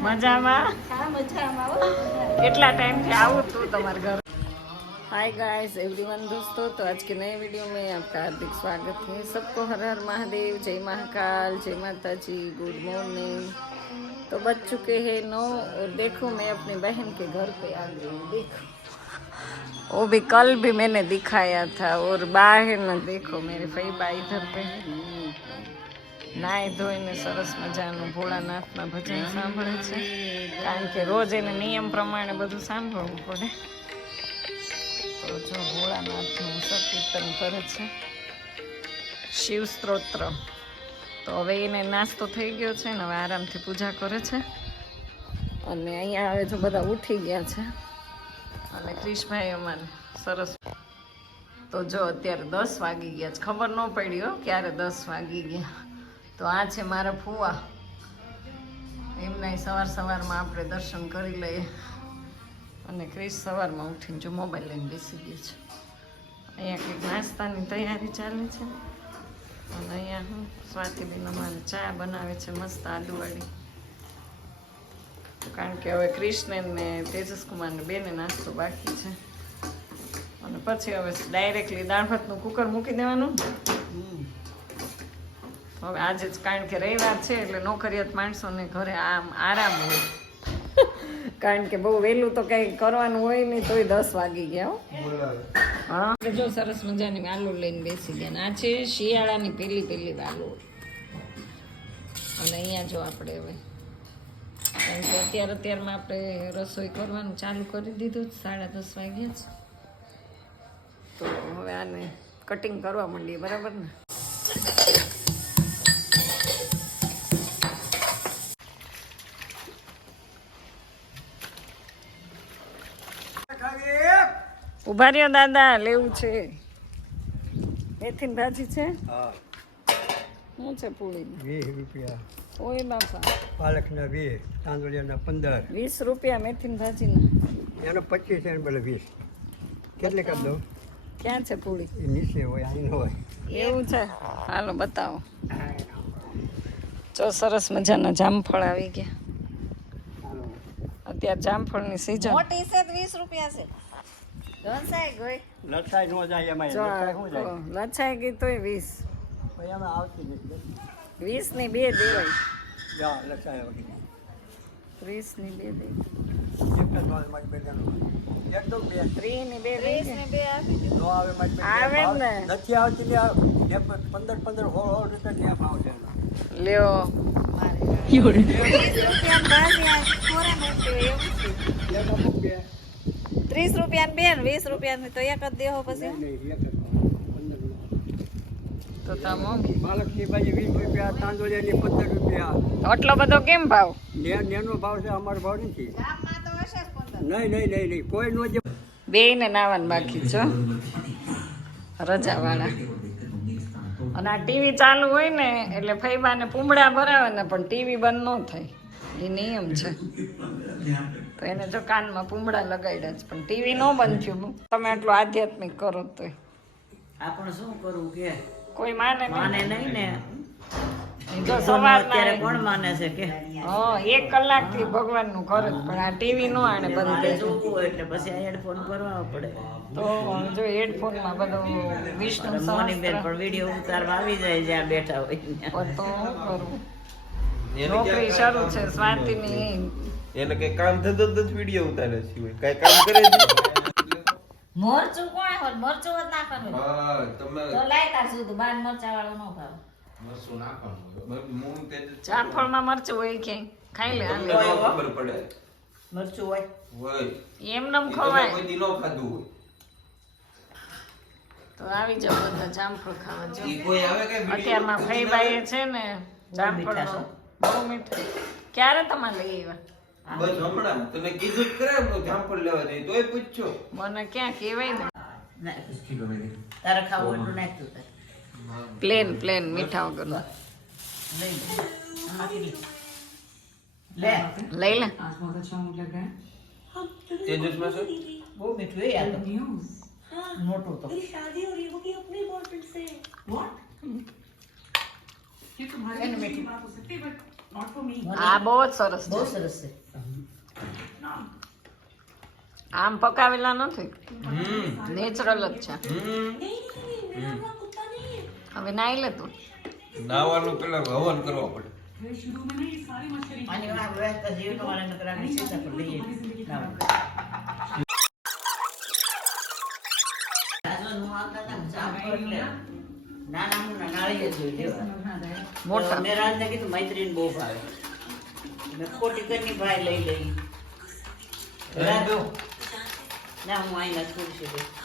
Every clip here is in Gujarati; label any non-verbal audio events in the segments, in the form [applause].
મજામાં હા મજામાં હો કેટલા टाइम આવું તું તમારા घर हाय गाइस एवरीवन दोस्तों तो आज के नए वीडियो में आपका हार्दिक स्वागत है सबको हर हर महादेव जय महाकाल जय माता जी गुड मॉर्निंग तो बज चुके हैं नौ और देखो मैं अपनी बहन के घर पे आ गई हूँ देखो वो भी कल भी मैंने दिखाया था और बाहर न देखो मेरे फैबा इधर पे નાય ધોઈને સરસ મજાનું ભોળાનાથના ભજન સાંભળે છે. કારણ કે રોજ એને નિયમ પ્રમાણે બધું સાંભળવું પડે. તો જો ભોળાનાથનું સકીર્તન કરે છે. શિવ સ્ત્રોત્ર. તો હવે એને નાસ્તો થઈ ગયો છે ને હવે આરામથી પૂજા કરે છે. અને અહીંયા હવે જો બધા ઉઠી ગયા છે. અને ક્રિશભાઈ અમારે સરસ. તો જો અત્યારે દસ વાગી ગયા છે. ખબર ન પડી હો, ક્યારે દસ વાગી ગયા. તો આ છે મારા ફુવા એમના સવાર સવારમાં આપણે દર્શન કરી લઈએ. અને ક્રિશ સવારમાં ઉઠીને જો મોબાઈલ લઈને બેસી ગયો છે. અહીંયા કંઈક નાસ્તાની તૈયારી ચાલે છે. અને અહીંયા હું સ્વાતિબેન અમારે ચા બનાવે છે મસ્ત આદુવાળી. કારણ કે હવે કૃષ્ણ ને તેજસ કુમારને બેને નાસ્તો બાકી છે. અને પછી હવે ડાયરેક્ટલી દાળ ભાતનું કુકર મૂકી દેવાનું. હવે આજે જ કારણ કે રવિવાર છે એટલે નોકરિયાત માણસોને ઘરે આમ આરામ હોય. કારણ કે બહુ વહેલું તો કંઈ કરવાનું હોય નહીં તોય દસ વાગી ગયા હો. હા. જો સરસ મજાની આલુ લઈને બેસી ગયા ને. આ છે શિયાળાની પેલી પેલી આલુ અને અહીંયા જો આપણે હવે. કારણ કે અત્યારે અત્યારમાં આપણે રસોઈ કરવાનું ચાલુ કરી દીધું જ સાડા દસ વાગ્યા છે તો હવે આને કટિંગ કરવા માંડીએ બરાબર ને? ઊભા રહ્યો દાદા. લેવું છે. મેથીની ભાજી છે? શું છે પૂરી વીસ રૂપિયા. ઓય બાપા પાલકના વીસ તાંદુળિયાના પંદર. વીસ રૂપિયા મેથીની ભાજીના. એનો પચીસ એને વીસ. કેટલે કરી દઉં? ક્યાં છે પૂરી? નીચે હોય અહીં હોય. એવું છે? હાલો બતાવો. જો સરસ મજાના જામફળ આવી ગયા. અત્યારે જામફળની સિઝન મોટી છે તો વીસ રૂપિયા છે. જોનસાઈ ગઈ. લસાઈ ન જાય એમાં જો લસાઈ શું જાય? લચ્છાઈ ગઈ તોય વીસ. પછી એમાં આવતી નથી. વીસની બે દેવાય. જા લસાઈ વગેરે ત્રીસની બે દે એક જ માલ મારી બેટાનો એક તો બે. ત્રીસની બે દે ત્રીસ ને બે આપી દો. નો આવે મારી આવે જ ને. નથી આવતી ને આ જે પંદર પંદર હોળ હોળ રૂપિયા નેમ આવશે લ્યો ત્રીસ રૂપિયા બેન વીસ રૂપિયા તો એક જ દેહો પછી. તો તા મોંઘી પાલકની ભાજી વીસ રૂપિયા તાંદુળિયાની પંદર રૂપિયા. આટલો બધો કેમ ભાવ? ને નેનો ભાવ છે અમારો ભાવ નથી. નહીં નહીં નહીં નહીં કોઈ નો બે ને નાવાનું બાકી છો રજા વાળા અને આ ટીવી ચાલુ હોય ને એટલે ફૈબાને પૂમડા ભરાવે ને પણ ટીવી બંધ ન થાય. એ નિયમ છે. તો એને જો કાનમાં પૂમડા લગાડ્યા છે પણ ટીવી ન બંધ થયું. તમે આટલું આધ્યાત્મિક કરો તોય. આપણે શું કરવું કે? કોઈ માને માને નહીં ને. જો અત્યારે સવારના કોણ માને છે કે. હા એક કલાકથી ભગવાનનું કરે પણ આ ટીવી નો આણે બંધ મારે જોવું એટલે પછી આ હેડફોન ભરવા પડે. તો જો હેડફોનમાં બધું વિષ્ણુ બેન પણ વીડિયો ઉતારવા આવી જાય જ્યાં બેઠા હોય તો કરું? નોકરી શરૂ છે સ્વાતિની એને કઈ કામ થતું જ વીડિયો ઉતારે છે કઈ. કામ કરે છે? મરચું કોણ મરચું જ નાખવાનું. હા તમે તો લાય તાર સુધી બાર મરચા વાળો ન ભાવ. મરચું નાખવાનું હોય. મૂંગ જામફળમાં મરચું હોય ક્યાંય ખાઈ લે તમને હાલે. ન ખબર પડે. મરચું હોય. હોય. એમ નમ તમે ખવાય. કોઈ દી ખાધું હોય. તો આવી જાવ બધા જામફળ ખાવા. જો. ઈ કોઈ આવે કે અત્યારમાં છે ને જામફળ મીઠા બહુ મીઠું. ક્યારે તમારે લઈ આવ્યા? બસ હમણાં. તને કીધું જ કરે જામફળ લેવા જઈએ તોય પૂછજો મને ક્યાં કહેવાય ને? તારે ખાવું એટલું નાખતું તારે પ્લેન પ્લેન મીઠા વગરનું. લઈ લે. આમાંથી લે લઈ લે તેજસમાં શું બહુ મીઠું. એ આ બહુ જ સરસ બહુ છે સરસ છે. આમ પકાવેલા નથી. નેચરલ જ છે. હવે નાઈ લે તું. નાવાનું પેલા હવન કરવા પડે. નાના નાળિયેર જોઈ લેવા. મોટા. મેં રાજને કીધું મૈત્રીને બહુ ભાવે. ખોટી કરની ભાઈ લઈ લઈ. ના હું અહીંયા લઈ તો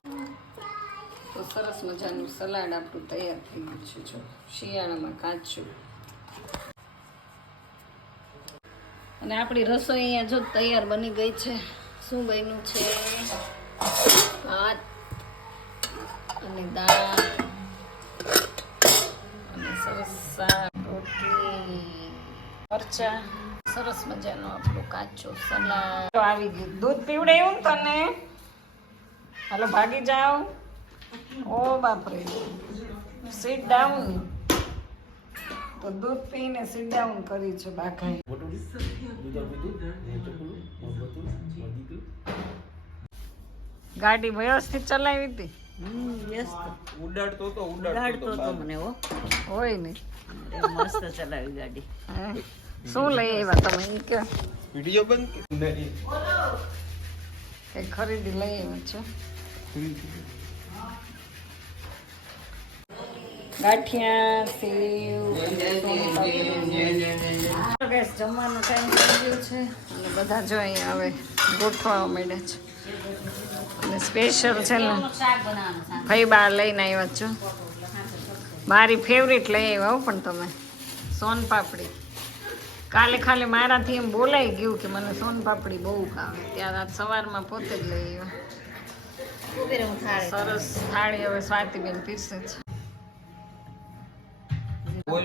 સરસ મજાનું સલાડ આપણું તૈયાર થઈ ગયું છે, જો. શિયાળામાં કાચું. અને આપણી રસોઈ અહીંયા જો તૈયાર બની ગઈ છે. શું બન્યું છે? ભાત અને દાળ. અને સરસ શાક, રોટલી, મરચા. સરસ મજાનો આપણો કાચો સલાડ. આવી ગયું. દૂધ પીવડાયું તને? હાલો, ભાગી જાઓ. ઓ બાપરે. સીટ ડાઉન તો દૂધ પીને સીટ ડાઉન કરી છે બાકાઈ ગાડી વ્યવસ્થિત ચલાવી હતી? ઉડાડતો તો ઉડાડતો ઉડાડતો તો મને હો. હોય ને. મસ્ત ચલાવી ગાડી? શું લઈ આવ્યા તમે કે? વીડિયો બંધ નહીં કઈ ખરીદી લઈ આવ્યા છો? ગાંઠિયા સેવ ગેસ ટાઈમ છે અને બધા જો અહીંયા આવે ગોઠવા માંડ્યા છે અને સ્પેશિયલ છે ને ભાઈ બા લઈને આવ્યા છો મારી ફેવરિટ લઈ આવ્યા પણ તમે સોન પાપડી કાલે ખાલી મારાથી એમ બોલાઈ ગયું કે મને સોન પાપડી બહુ ખાવે ત્યારે આજ સવારમાં પોતે જ લઈ આવ્યા સરસ થાળી હવે સ્વાતિબેન પીરસે છે. સોન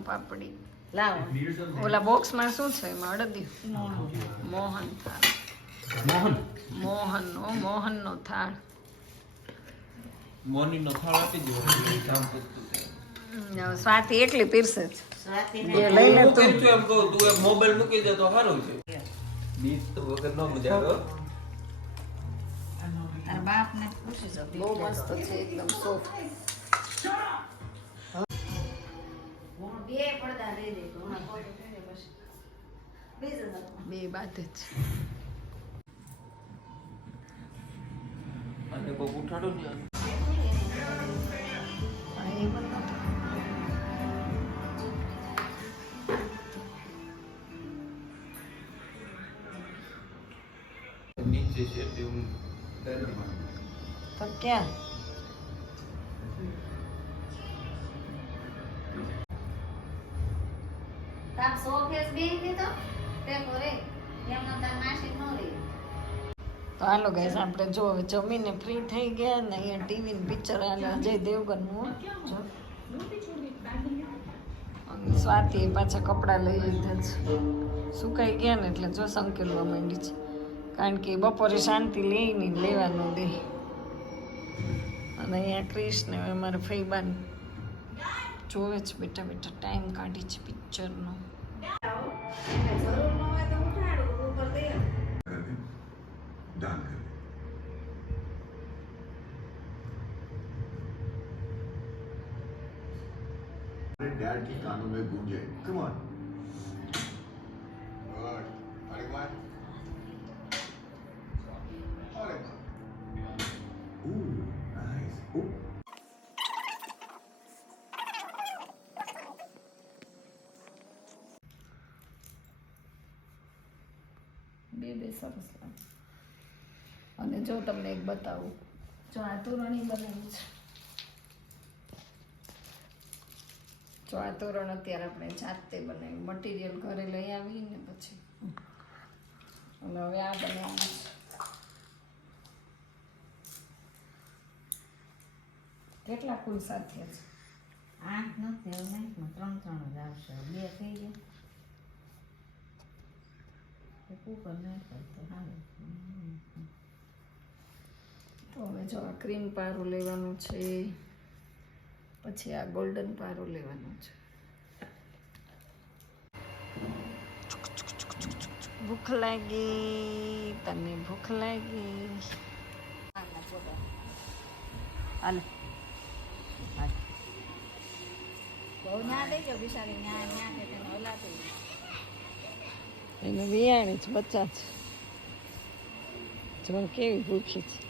પાપડી. લાવો. ઓલા બોક્સમાં શું છે? એમાં અડદી. મોહન થાળ. મોહન? મોહન ઓ મોહનનો થાળ. મોની નો થાળ આપી દો સ્વાતિ એટલી પીરસે છે. એ લઈ લે હું તું. એમ કહું તું એમ મોબાઈલ મૂકી દે તો સારું છે. બીજ તો વગર ન મજા આવે હો. તારા બાપને પૂછી જો બહુ મસ્ત છે એકદમ સોફ્ટ બે પડદા લઈ તો. બે બાદ જ. અને કોક ઉઠાડો ને નીચે છે તે હું તો ક્યાં? તાર સોફેસ બેહી તો? તે કરે એમનો તાર માસી ન રહી તો હાલો ગઈ આપણે જો હવે જમીને ફ્રી થઈ ગયા ને અહીંયા ટીવી ને પિક્ચર હાલે અજય દેવગનનું. જો. સ્વાતિ પાછા કપડાં લઈ લીધા છે. સુકાઈ ગયા ને એટલે જો સંકેલવા માંડી છે. કારણ કે બપોરે શાંતિ લઈ નહીં લેવા ન દે અને અહીંયા ક્રિશ ને હવે મારા ફઈબાન જોવે છે બેટા બેટા ટાઈમ કાઢી છે પિક્ચરનો दान कर दे अरे डैड की कानों में गूंजे कम ऑन અને જો તમને એક બતાવું. જો આ તોરણી બનાવ્યું છે. જો આ તોરણ અત્યારે આપણે જાતે બનાવ્યું. મટીરિયલ ઘરે લઈ આવીને પછી. અને હવે આ બનાવવાનું છે. કેટલા કુલ સાથે છે? આઠ નથી, હવે ત્રણ ત્રણ જ આવશે. બે થઈ ગયા. તો હવે જો આ ક્રીમ પારું લેવાનું છે પછી આ ગોલ્ડન પારું લેવાનું છે. ભૂખ લાગી તને ભૂખ લાગી. હાલે. બહુ ના દેજો બિચારી ન્યા ન્યા કે તેને ઓલાતું એને વિયાણી છે બચ્ચા છે. જો કેવી ભૂખી છે.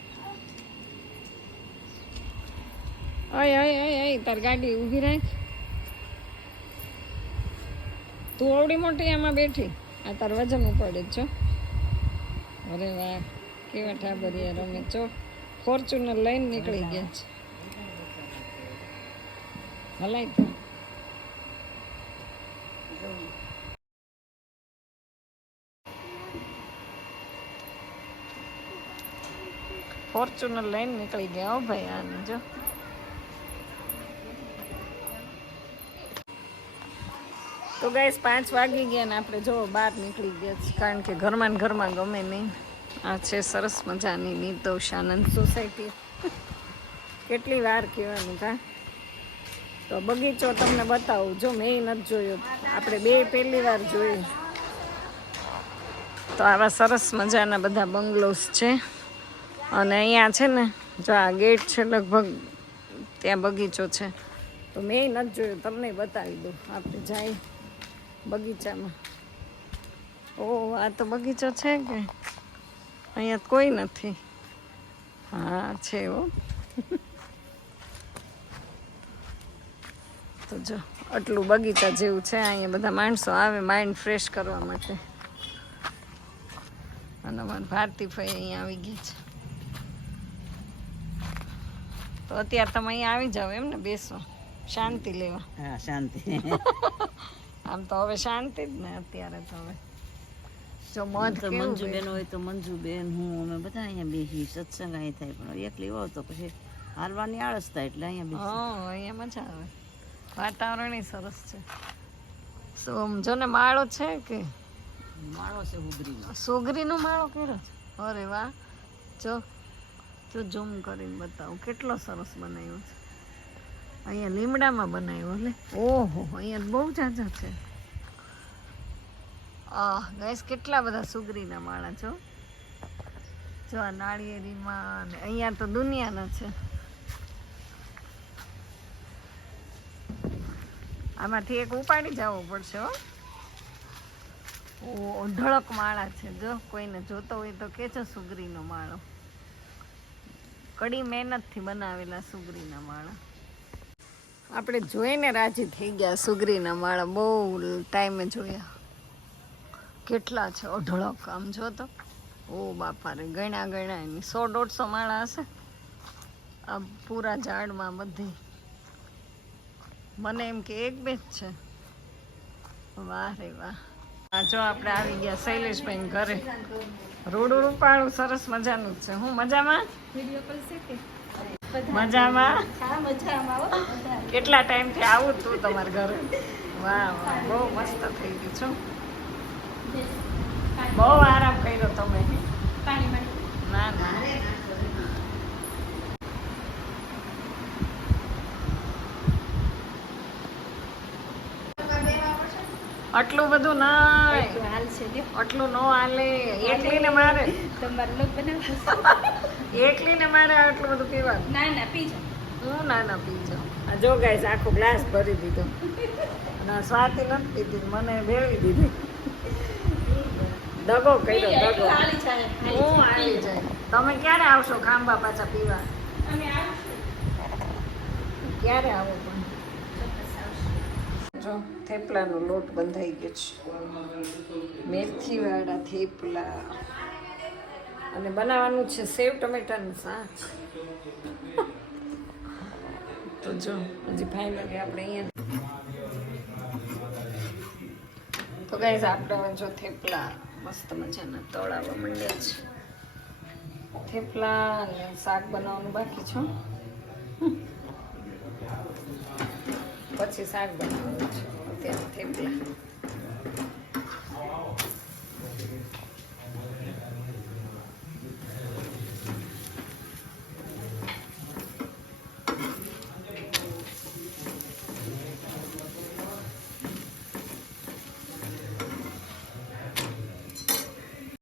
અય અય અય અય તાર ગાડી ઊભી રાખ. તું આવડી મોટી આમાં બેઠી. આ તાર વજન ઉપાડે છો. અરે વાહ, કેવા ઠાબરિયા રમે છો. ફોર્ચ્યુનર લઈને નીકળી ગયા છે. હલાય તો. ફોર્ચ્યુનર લઈને નીકળી ગયા હો ભાઈ આને જો. તો ગાઈસ પાંચ વાગી ગયા ને આપણે જો બહાર નીકળી ગયા છીએ. કારણ કે ઘરમાં ઘરમાં ગમે નહીં. આ છે સરસ મજાની નિર્દોષ આનંદ સોસાયટી કેટલી વાર કહેવાનું કા? તો બગીચો તમને બતાવું. જો મેં નથી જોયો. આપણે બે પહેલી વાર જોયું તો આવા સરસ મજાના બધા બંગલોસ છે. અને અહીંયા છે ને, જો આ ગેટ છે લગભગ, ત્યાં બગીચો છે. તો મેં નથી જોયું. તમને બતાવી દઉં. આપણે જાય. બગીચામાં. ઓ આ તો બગીચો છે કે? અહીંયા કોઈ નથી. હા છે એવો તો જો આટલું બગીચા જેવું છે અહીંયા બધા માણસો આવે માઇન્ડ ફ્રેશ કરવા માટે. અને અમારી ભારતીભાઈ અહીંયા આવી ગઈ છે. તો અત્યારે તમે અહીંયા આવી જાઓ એમ ને બેસો. શાંતિ લેવા. હા શાંતિ. [laughs] આમ તો હવે શાંતિ જ ને અત્યારે તો હવે. જો મધ તો કેવું મંજુબેન હોય તો મંજુબેન હું અમે બધા અહીંયા બેસી સત્સંગ અહીં થાય પણ એકલી હોવ તો પછી હાલવાની આળસ થાય એટલે અહીંયા બેસી. હા અહીંયા મજા આવે. વાતાવરણ સરસ છે. સોમ જો ને માળો છે કે? માળો છે ઉભરીનો સોગરીનો માળો કર્યો છે? અરે વાહ. જો જો ઝૂમ કરીને બતાવું કેટલો સરસ બનાવ્યો છે. અહીંયા લીમડામાં બનાવ્યો લે. ઓહો. અહીંયા બહુ ઝાઝા છે. આહ ગેસ કેટલા બધા સુગરીના માળા છો? જો આ નાળિયેરીમાં અહીંયા તો દુનિયાના છે. આમાંથી એક ઉપાડી જવો પડશે હો. ઓ ઢળક માળા છે. જો કોઈને જોતો હોય તો કેજો સુગરીનો માળો. કડી મહેનતથી બનાવેલા સુગરીના માળા. આપણે જોઈને રાજી થઈ ગયા સુગરીના માળા. બહુ ટાઈમે જોયા. કેટલા છે અઢળક આમ જો તો. ઓ બાપા રે ગણ્યા ગણ્યા એની સો દોઢસો માળા હશે. આ પૂરા ઝાડમાં બધી. મને એમ કે એક બે જ છે. વાહ રે વાહ. જો આપણે આવી ગયા શૈલેષભાઈ ઘરે. રોડું રૂપાળું સરસ મજાનું જ છે. હું મજામાં? મજામાં? કેટલા ટાઈમથી આવું તું તમારા ઘરે? વાહ વાહ બહુ મસ્ત થઈ ગયું છું. બહુ આરામ કર્યો તમે. ના ના. આટલું બધું ના હાલ છે આટલું નો હાલે. એકલીને મારે. તમારે લોક બનાવવું એકલીને મારે આટલું બધું પીવાનું. ના ના પીજો. હું ના ના પી જાઉં આ જો ગાઈસ આખો ગ્લાસ ભરી દીધો. અને સ્વાતિ નથી પીધી મને ભેળવી દીધી. દગો કર્યો દગો. હું આવી જાય. તમે ક્યારે આવશો ખાંભા પાછા પીવા? ક્યારે આવો પણ જો, થેપલાનો લોટ બંધાઈ ગયો છે. મેથીવાળા થેપલા. અને બનાવવાનું છે સેવ ટમેટાનું શાક. તો જો, હજી ફાઇનલી આપણે અહીંયા. તો ગાઈઝ આપણે જો થેપલા મસ્ત મજાના તળાવવા માંડ્યા છે. થેપલા અને શાક બનાવવાનું બાકી છે હો. પછી શાક બનાવવાનું છે અત્યારે થેપલા.